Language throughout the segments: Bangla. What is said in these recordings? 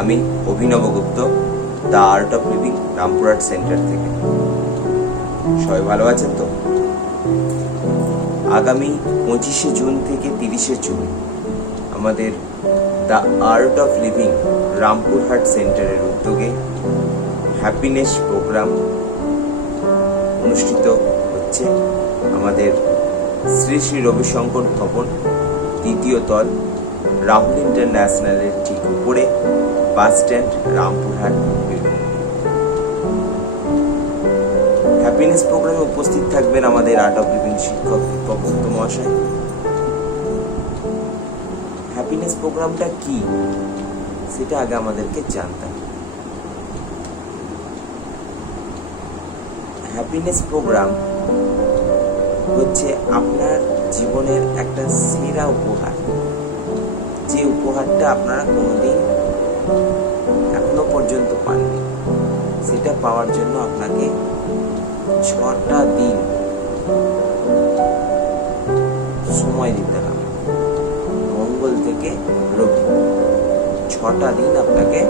আমি Abhinav Gupta, the art of living, Rampurhat centre থেকে। সবাই ভালো আছেন তো? আগামী 25শে জুন থেকে 30শে জুন আমাদের the art of living Rampurhat সেন্টারের উদ্যোগে হ্যাপিনেস প্রোগ্রাম অনুষ্ঠিত হচ্ছে। আমাদের শ্রী শ্রী রবিশঙ্কর ভবন, 2য় তল, রাহুল ইন্টারন্যাশনালের ঠিক উপরে, বাস স্ট্যান্ড, রামপুরহাট। হ্যাপিনেস প্রোগ্রামে উপস্থিত থাকবেন আমাদের আর্ট অফ লিভিং শিক্ষক দীপক মহাশয়। হ্যাপিনেস প্রোগ্রামটা কি সেটা আগে আমাদেরকে জানতে হবে। হ্যাপিনেস প্রোগ্রাম হচ্ছে আপনার জীবনের একটা সেরা উপহার, যে উপহারটা আপনারা কোনোদিন এখনো পর্যন্ত পাননি। সেটা পাওয়ার জন্য আপনাকে 6টা দিন সময় দিতে হবে। মঙ্গল থেকে রবি 6টা দিন আপনাকে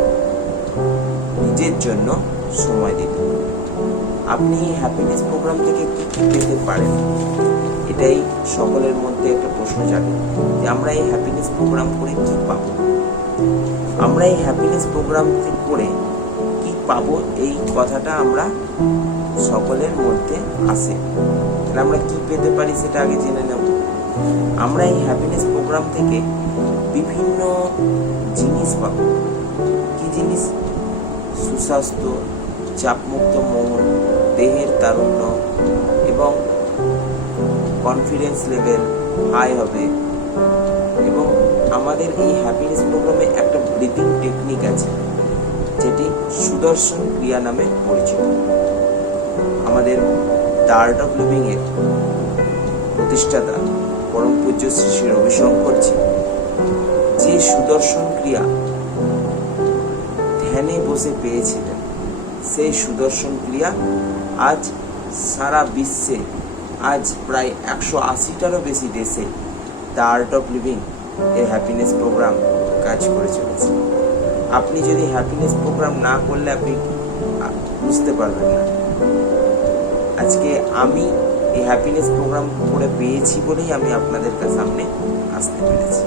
নিজের জন্য সময় দিতে হবে। আপনি হ্যাপিনেস প্রোগ্রাম থেকে কি কি পেতে পারেন, এটাই সকলের মধ্যে একটা প্রশ্ন জাগে যে আমরা এই হ্যাপিনেস প্রোগ্রাম করে কি পাবো। আমরা এই হ্যাপিনেস প্রোগ্রাম করে কি পাবো, এই কথাটা আমরা সকলের মধ্যে আসে। তাহলে আমরা কি পেতে পারি সেটা আগে জেনে নেব। আমরা এই হ্যাপিনেস প্রোগ্রাম থেকে বিভিন্ন জিনিস পাবো। কি জিনিস? সুস্বাস্থ্য, চাপমুক্ত মন, দেহের তারুণ্য এবং কনফিডেন্স লেভেল হাই হবে। এবং আমাদের এই হ্যাপিনেস প্রোগ্রামে একটা ব্রিদিং টেকনিক আছে, যেটি সুদর্শন ক্রিয়া নামে পরিচিত। আমাদের দ্য আর্ট অফ লিভিং এর প্রতিষ্ঠাতা পরম পূজ্য শ্রী শ্রী রবিশঙ্করজি যে সুদর্শন ক্রিয়া ধ্যানে বসে পেয়েছিলেন, সেই সুদর্শন ক্রিয়া আজ সারা বিশ্বে, আজ প্রায় 180টারও বেশি দেশে দ্য আর্ট অফ লিভিং এর হ্যাপিনেস প্রোগ্রাম কাজ করে চলেছে। আপনি যদি হ্যাপিনেস প্রোগ্রাম না করলে আপনি বুঝতে পারবেন না। আজকে আমি এই হ্যাপিনেস প্রোগ্রাম করে পেয়েছি বলেই আমি আপনাদের সামনে আসতে পেরেছি।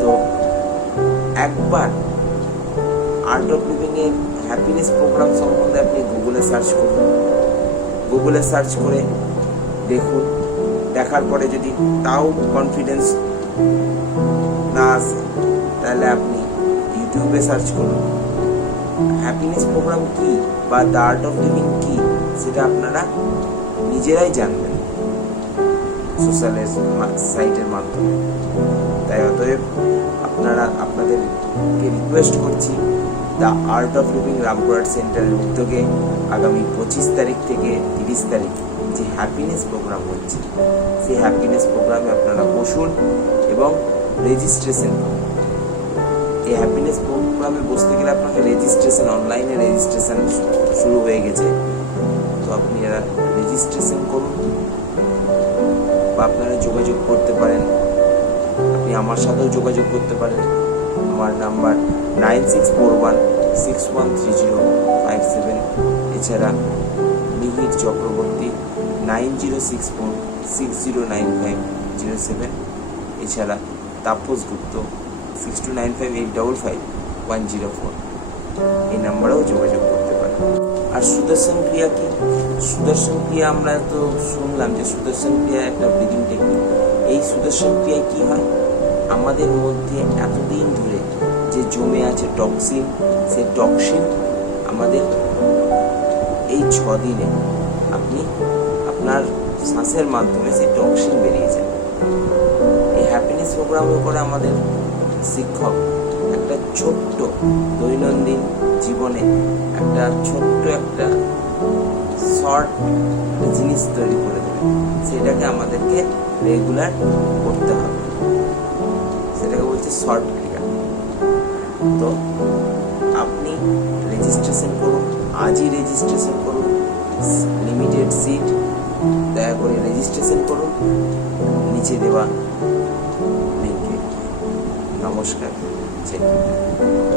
তো একবার আর্ট অফ লিভিং এর হ্যাপিনেস প্রোগ্রাম সম্বন্ধে আপনি গুগলে সার্চ করুন। গুগলে সার্চ করে দেখুন। দেখার পরে যদি তাও কনফিডেন্স না আসে, তাহলে আপনি ইউটিউবে সার্চ করুন। হ্যাপিনেস প্রোগ্রাম কি বা দ্য আর্ট অফ লিভিং কি, সেটা আপনারা নিজেরাই জানবেন সোশ্যাল সাইটের মাধ্যমে। তাই অতএব আপনাদেরকে রিকোয়েস্ট করছি, the art of living Rampurhat সেন্টারের উদ্যোগে আগামী 25 তারিখ থেকে 30 তারিখ যে হ্যাপিনেস প্রোগ্রাম হচ্ছে, সেই হ্যাপিনেস প্রোগ্রামে আপনারা বসুন এবং রেজিস্ট্রেশন করুন। এই হ্যাপিনেস প্রোগ্রামে বসতে গেলে আপনাকে রেজিস্ট্রেশন, অনলাইনে রেজিস্ট্রেশন শুরু হয়ে গেছে। তো আপনি রেজিস্ট্রেশন করুন বা আপনারা যোগাযোগ করতে পারেন। আপনি আমার সাথেও যোগাযোগ করতে পারেন। আমার নাম্বার 9641613057। এছাড়া মিহির চক্রবর্তী 9064609507। এছাড়া তাপস গুপ্ত 6295855104। এই নাম্বারেও যোগাযোগ করতে পারেন। আর সুদর্শন ক্রিয়া কি? সুদর্শন ক্রিয়া আমরা তো শুনলাম যে সুদর্শন ক্রিয়া একটা ব্রিদিং টেকনিক। এই সুদর্শন ক্রিয়ায় কি হয়? আমাদের মধ্যে এতদিন ধরে যে জমে আছে টক্সিন, সেই টক্সিন আমাদের এই 6 দিনে আপনি আপনার শ্বাসের মাধ্যমে সেই টক্সিন বেরিয়ে যায়। এই হ্যাপিনেস প্রোগ্রামের উপরে আমাদের শিক্ষক একটা ছোট্ট দৈনন্দিন জীবনে একটা ছোট্ট একটা শর্ট জিনিস তৈরি করে দেবে। সেটাকে আমাদেরকে রেগুলার করতে হবে। সেটাকে বলছে শর্ট ক্রিয়া। তো আপনি রেজিস্ট্রেশন করুন, আজই রেজিস্ট্রেশন করুন। লিমিটেড সিট, দয়া করে রেজিস্ট্রেশন করুন নিচে দেওয়া লিঙ্কে। নমস্কার। হচ্ছে